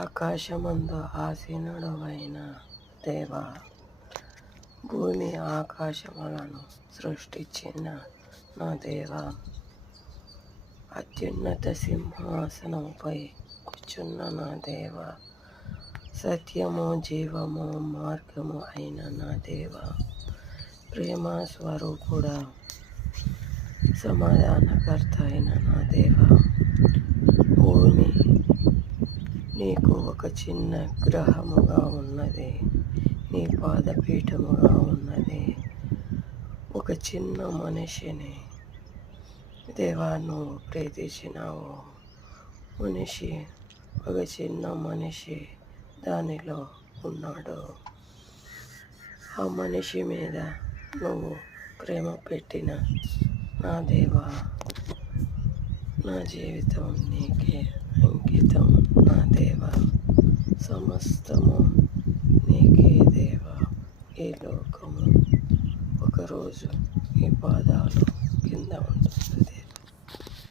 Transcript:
ఆకాశమందు ఆసీనుడవైన దేవా, భూమి ఆకాశములను సృష్టించిన నా దేవా, అత్యున్నత సింహాసనముపై కూర్చున్న నా దేవా, సత్యము జీవము మార్గము అయిన నా దేవా, ప్రేమ స్వరూపుడా, సమాధానకర్త అయిన నా దేవా, భూమి నీకు ఒక చిన్న గ్రహముగా ఉన్నది, నీ పాదపీఠముగా ఉన్నది. ఒక చిన్న మనిషిని దేవా నువ్వు ప్రేమించినావు. ఒక చిన్న మనిషి దానిలో ఉన్నాడు. ఆ మనిషి మీద నువ్వు ప్రేమ పెట్టిన నా దేవా, నా జీవితం నీకే అంకితం. నా దేవా, సమస్తము నీకే దేవా. ఈ లోకము ఒకరోజు నీ పాదాలు కింద ఉంటుంది.